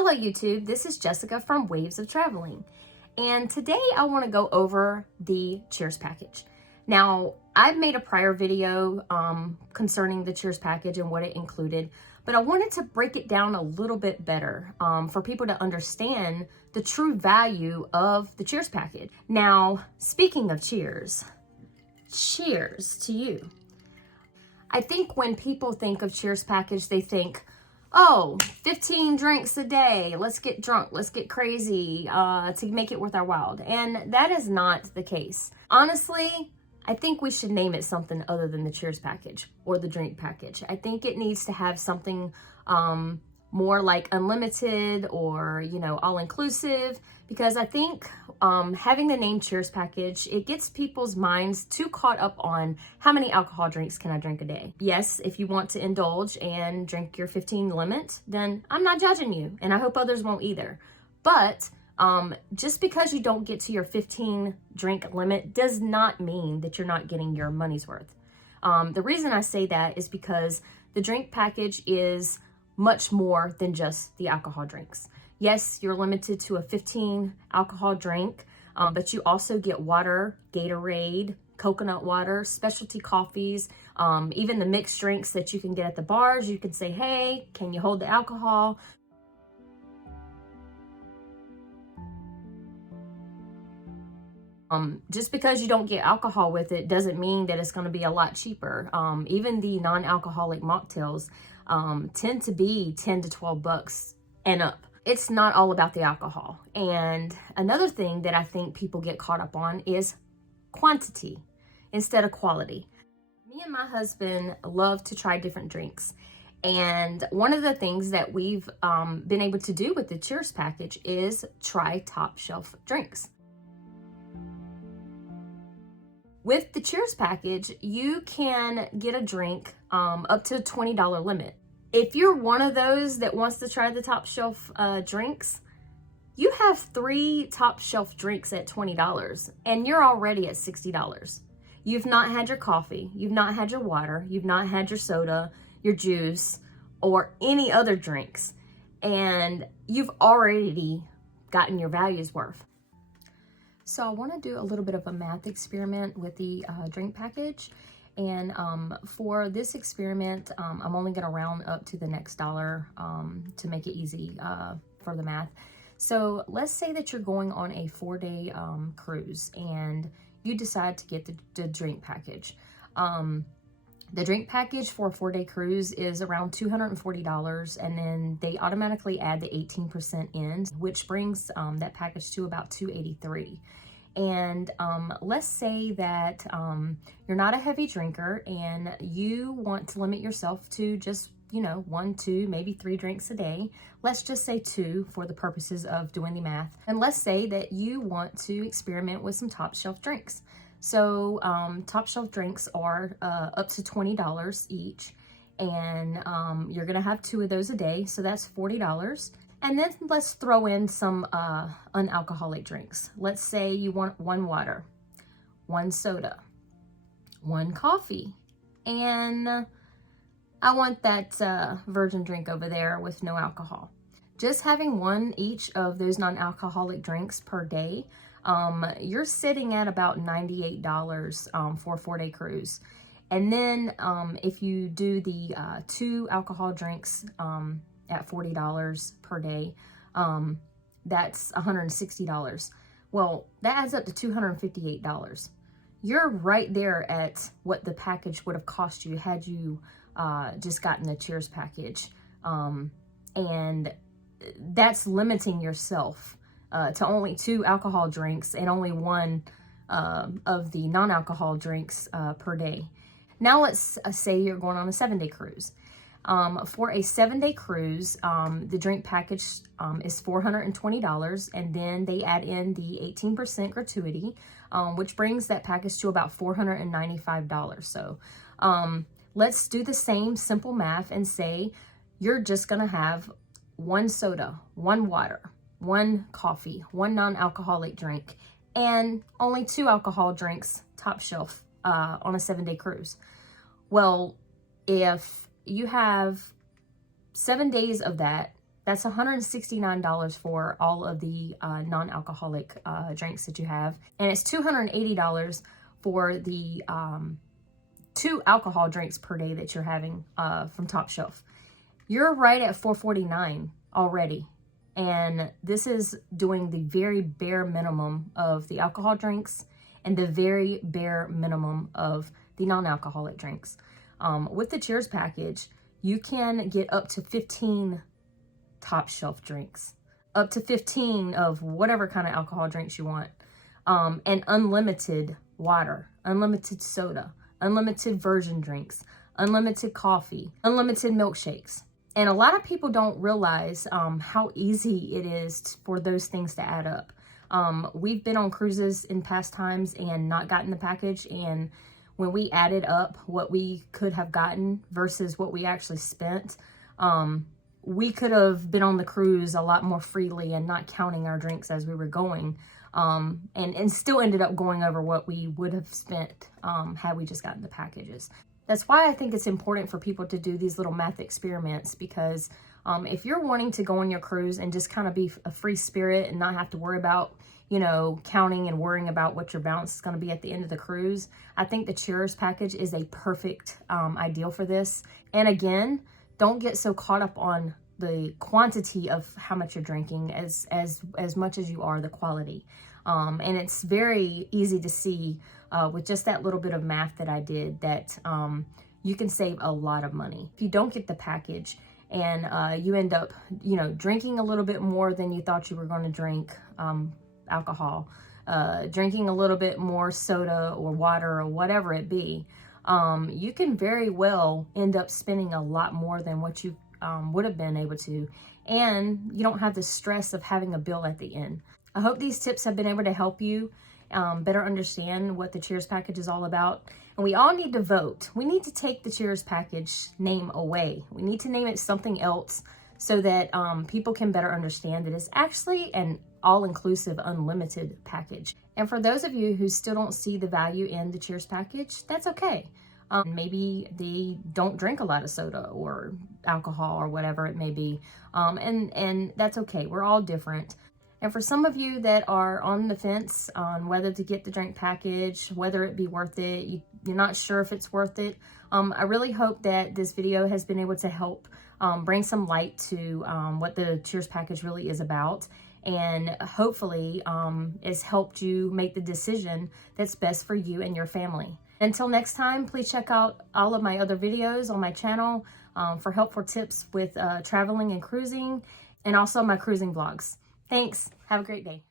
Hello YouTube, this is Jessica from Waves of Traveling, and today I want to go over the Cheers package. Now, I've made a prior video concerning the Cheers package and what it included, but I wanted to break it down a little bit better for people to understand the true value of the Cheers package. Now, speaking of cheers to you. I think when people think of Cheers package, they think, oh, 15 drinks a day, let's get drunk, let's get crazy to make it worth our while. And that is not the case. Honestly, I think we should name it something other than the Cheers package or the drink package. I think it needs to have something more like unlimited or, all-inclusive, because I think having the name Cheers package, it gets people's minds too caught up on how many alcohol drinks can I drink a day. Yes, if you want to indulge and drink your 15 limit, then I'm not judging you, and I hope others won't either. But just because you don't get to your 15 drink limit does not mean that you're not getting your money's worth. The reason I say that is because the drink package is much more than just the alcohol drinks. Yes, you're limited to a 15 alcohol drink, but you also get water, Gatorade, coconut water, specialty coffees, even the mixed drinks that you can get at the bars. You can say, hey, can you hold the alcohol? Just because you don't get alcohol with it doesn't mean that it's going to be a lot cheaper. Even the non-alcoholic mocktails tend to be 10 to 12 bucks and up. It's not all about the alcohol. And another thing that I think people get caught up on is quantity instead of quality. Me and my husband love to try different drinks. And one of the things that we've been able to do with the Cheers package is try top shelf drinks. With the Cheers package, you can get a drink up to a $20 limit. If you're one of those that wants to try the top shelf drinks, you have 3 top shelf drinks at $20 and you're already at $60. You've not had your coffee, you've not had your water, you've not had your soda, your juice, or any other drinks, and you've already gotten your value's worth. So I want to do a little bit of a math experiment with the drink package. And for this experiment, I'm only going to round up to the next dollar to make it easy for the math. So let's say that you're going on a 4-day cruise and you decide to get the drink package. The drink package for a 4-day cruise is around $240, and then they automatically add the 18% in, which brings that package to about $283. And let's say that you're not a heavy drinker and you want to limit yourself to just, 1, 2, maybe 3 drinks a day. Let's just say 2 for the purposes of doing the math. And let's say that you want to experiment with some top shelf drinks. So top shelf drinks are up to $20 each, and you're gonna have 2 of those a day, so that's $40. And then let's throw in some unalcoholic drinks. Let's say you want 1 water, 1 soda, 1 coffee, and I want that virgin drink over there with no alcohol. Just having 1 each of those non-alcoholic drinks per day, you're sitting at about $98 for a 4-day cruise. And then if you do the 2 alcohol drinks at $40 per day, that's $160. Well, that adds up to $258. You're right there at what the package would have cost you had you just gotten the Cheers package. And that's limiting yourself to only 2 alcohol drinks and only 1 of the non-alcohol drinks per day. Now let's say you're going on a 7-day cruise. For a 7-day cruise, the drink package is $420, and then they add in the 18% gratuity, which brings that package to about $495. So let's do the same simple math and say you're just going to have 1 soda, 1 water, 1 coffee, 1 non-alcoholic drink, and only 2 alcohol drinks top shelf on a 7-day cruise. Well, if you have 7 days of that, That's $169 for all of the non-alcoholic drinks that you have. And it's $280 for the 2 alcohol drinks per day that you're having from Top Shelf. You're right at $449 already. And this is doing the very bare minimum of the alcohol drinks and the very bare minimum of the non-alcoholic drinks. With the Cheers package, you can get up to 15 Top Shelf drinks, up to 15 of whatever kind of alcohol drinks you want, and unlimited water, unlimited soda, unlimited virgin drinks, unlimited coffee, unlimited milkshakes. And a lot of people don't realize how easy it is for those things to add up. We've been on cruises in past times and not gotten the package, and when we added up what we could have gotten versus what we actually spent, we could have been on the cruise a lot more freely and not counting our drinks as we were going, and still ended up going over what we would have spent had we just gotten the packages. That's why I think it's important for people to do these little math experiments, because if you're wanting to go on your cruise and just kind of be a free spirit and not have to worry about, you know, counting and worrying about what your balance is going to be at the end of the cruise, I think the Cheers package is a perfect ideal for this. And again, don't get so caught up on the quantity of how much you're drinking as much as you are the quality. And it's very easy to see with just that little bit of math that I did that you can save a lot of money. If you don't get the package and you end up, you know, drinking a little bit more than you thought you were going to drink alcohol, drinking a little bit more soda or water or whatever it be, you can very well end up spending a lot more than what you would have been able to, and you don't have the stress of having a bill at the end. I hope these tips have been able to help you better understand what the Cheers package is all about. And we all need to vote. We need to take the Cheers package name away. We need to name it something else so that people can better understand that it's actually an all-inclusive unlimited package. And for those of you who still don't see the value in the Cheers package, that's okay. Maybe they don't drink a lot of soda or alcohol or whatever it may be. And that's okay. We're all different. And for some of you that are on the fence on whether to get the drink package, whether it be worth it, you're not sure if it's worth it, I really hope that this video has been able to help bring some light to what the Cheers package really is about. And hopefully it's helped you make the decision that's best for you and your family. Until next time, please check out all of my other videos on my channel for helpful tips with traveling and cruising, and also my cruising vlogs. Thanks. Have a great day.